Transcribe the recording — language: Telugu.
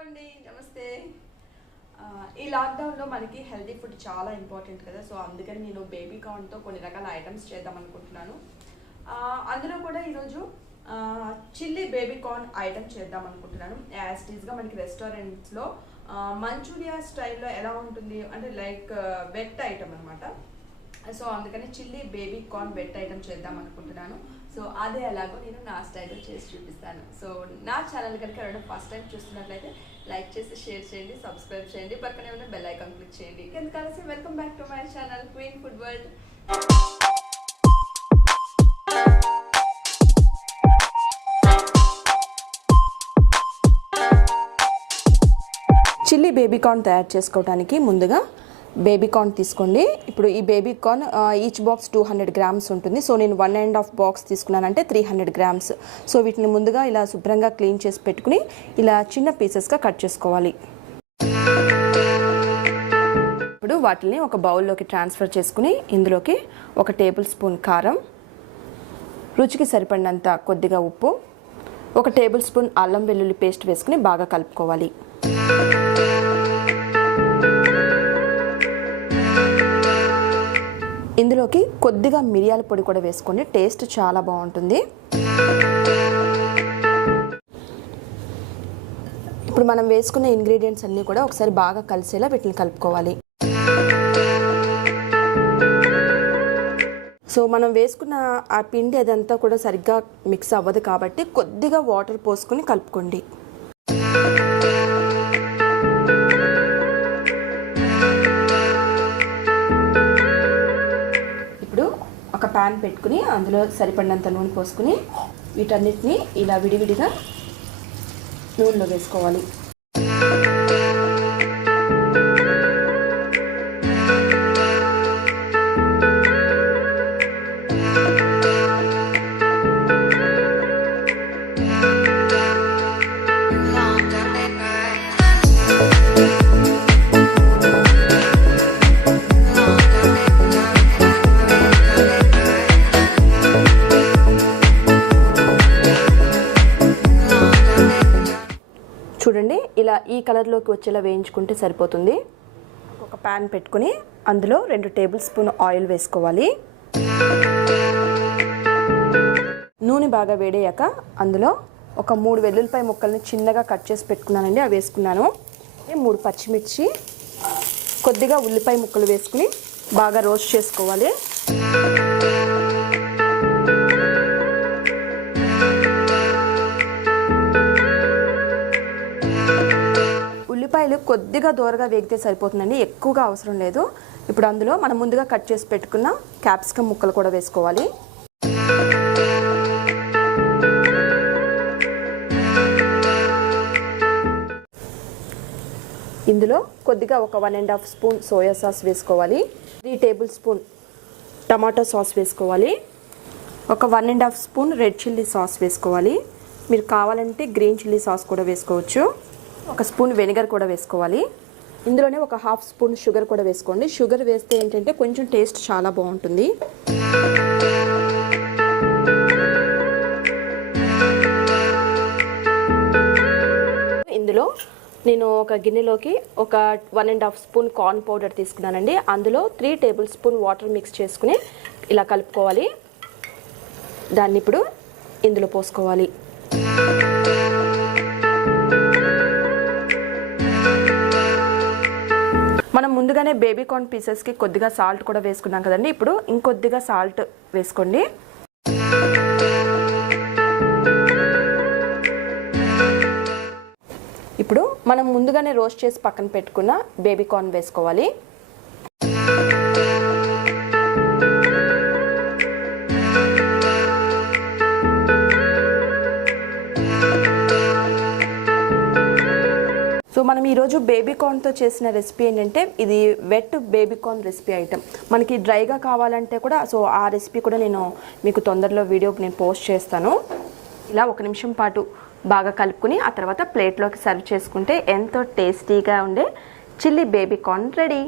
అండి నమస్తే ఈ లాక్డౌన్ లో మనకి హెల్తీ ఫుడ్ చాలా ఇంపార్టెంట్ కదా. సో అందుకని నేను బేబీ కార్న్ తో కొన్ని రకాల ఐటమ్స్ చేద్దాం అనుకుంటున్నాను. అందులో కూడా ఈరోజు చిల్లీ బేబీ కార్న్ ఐటమ్ చేద్దాం అనుకుంటున్నాను. యాజ్ ఇట్ ఈస్గా మనకి రెస్టారెంట్స్లో మంచూరియా స్టైల్లో ఎలా ఉంటుంది అంటే లైక్ వెట్ ఐటమ్ అనమాట. సో అందుకని chilli baby corn wet item చేద్దాం అనుకుంటున్నాను. సో అదే ఎలాగో నేను నా స్టైల్లో చేసి చూపిస్తాను. సో నా ఛానల్ కనుక ఎవరైనా ఫస్ట్ టైం చూస్తున్నట్లయితే లైక్ చేసి షేర్ చేయండి, సబ్స్క్రైబ్ చేయండి, పక్కనే ఉన్న బెల్ ఐకాన్ క్లిక్ చేయండి. ఎందుకంటే welcome back to my channel queen food world. Chilli baby corn తయారు చేసుకోవడానికి ముందుగా బేబీ కార్న్ తీసుకోండి. ఇప్పుడు ఈ baby corn each box 200 grams ఉంటుంది. సో నేను 1.5 బాక్స్ తీసుకున్నానంటే 300 గ్రామ్స్. సో వీటిని ముందుగా ఇలా శుభ్రంగా క్లీన్ చేసి పెట్టుకుని ఇలా చిన్న పీసెస్గా కట్ చేసుకోవాలి. ఇప్పుడు వాటిని ఒక బౌల్లోకి ట్రాన్స్ఫర్ చేసుకుని ఇందులోకి 1 టేబుల్ స్పూన్ కారం, రుచికి సరిపడినంత కొద్దిగా ఉప్పు, 1 టేబుల్ స్పూన్ అల్లం వెల్లుల్లి పేస్ట్ వేసుకుని బాగా కలుపుకోవాలి. ఇందులోకి కొద్దిగా మిరియాల పొడి కూడా వేసుకోండి, టేస్ట్ చాలా బాగుంటుంది. ఇప్పుడు మనం వేసుకున్న ఇంగ్రీడియంట్స్ అన్నీ కూడా ఒకసారి బాగా కలిసేలా వీటిని కలుపుకోవాలి. సో మనం వేసుకున్న ఆ పిండి అదంతా కూడా సరిగ్గా మిక్స్ అవ్వదు కాబట్టి కొద్దిగా వాటర్ పోసుకొని కలుపుకోండి. ఒక ప్యాన్ పెట్టుకుని అందులో సరిపడినంత నూనె పోసుకుని వీటన్నిటిని ఇలా విడివిడిగా నూనెలో వేసుకోవాలి. చూడండి, ఇలా ఈ కలర్లోకి వచ్చేలా వేయించుకుంటే సరిపోతుంది. ఒక ప్యాన్ పెట్టుకుని అందులో 2 టేబుల్ స్పూన్ ఆయిల్ వేసుకోవాలి. నూనె బాగా వేడయ్యాక అందులో ఒక 3 వెల్లుల్లిపాయ ముక్కల్ని చిన్నగా కట్ చేసి పెట్టుకున్నానండి, అవి వేసుకున్నాను. 3 పచ్చిమిర్చి, కొద్దిగా ఉల్లిపాయ ముక్కలు వేసుకుని బాగా రోస్ట్ చేసుకోవాలి. ఉల్లిపాయలు కొద్దిగా దూరగా వేగితే సరిపోతుందండి, ఎక్కువగా అవసరం లేదు. ఇప్పుడు అందులో మనం ముందుగా కట్ చేసి పెట్టుకున్న క్యాప్సికమ్ ముక్కలు కూడా వేసుకోవాలి. ఇందులో కొద్దిగా ఒక 1.5 స్పూన్ సోయా సాస్ వేసుకోవాలి. 3 టేబుల్ స్పూన్ టమాటో సాస్ వేసుకోవాలి. ఒక 1.5 స్పూన్ రెడ్ చిల్లీ సాస్ వేసుకోవాలి. మీరు కావాలంటే గ్రీన్ చిల్లీ సాస్ కూడా వేసుకోవచ్చు. 1 స్పూన్ వెనిగర్ కూడా వేసుకోవాలి. ఇందులోనే ఒక 1/2 స్పూన్ షుగర్ కూడా వేసుకోండి. షుగర్ వేస్తే ఏంటంటే కొంచెం టేస్ట్ చాలా బాగుంటుంది. ఇందులో నేను ఒక గిన్నెలోకి ఒక 1.5 స్పూన్ కార్న్ పౌడర్ తీసుకున్నానండి. అందులో 3 టేబుల్ స్పూన్ వాటర్ మిక్స్ చేసుకుని ఇలా కలుపుకోవాలి. దాన్ని ఇప్పుడు ఇందులో పోసుకోవాలి. మనం ముందుగానే బేబీ కార్న్ పీసెస్కి కొద్దిగా సాల్ట్ కూడా వేసుకున్నాం కదండి. ఇప్పుడు ఇంకొద్దిగా సాల్ట్ వేసుకోండి. ఇప్పుడు మనం ముందుగానే రోస్ట్ చేసి పక్కన పెట్టుకున్న బేబీ కార్న్ వేసుకోవాలి. సో మనం ఈరోజు బేబీ కార్న్తో చేసిన రెసిపీ ఏంటంటే ఇది wet baby corn recipe item. మనకి డ్రైగా కావాలంటే కూడా సో ఆ రెసిపీ కూడా నేను మీకు తొందరలో వీడియో నేను పోస్ట్ చేస్తాను. ఇలా 1 నిమిషం పాటు బాగా కలుపుకుని ఆ తర్వాత ప్లేట్లోకి సర్వ్ చేసుకుంటే ఎంతో టేస్టీగా ఉండే చిల్లీ బేబీ కార్న్ రెడీ.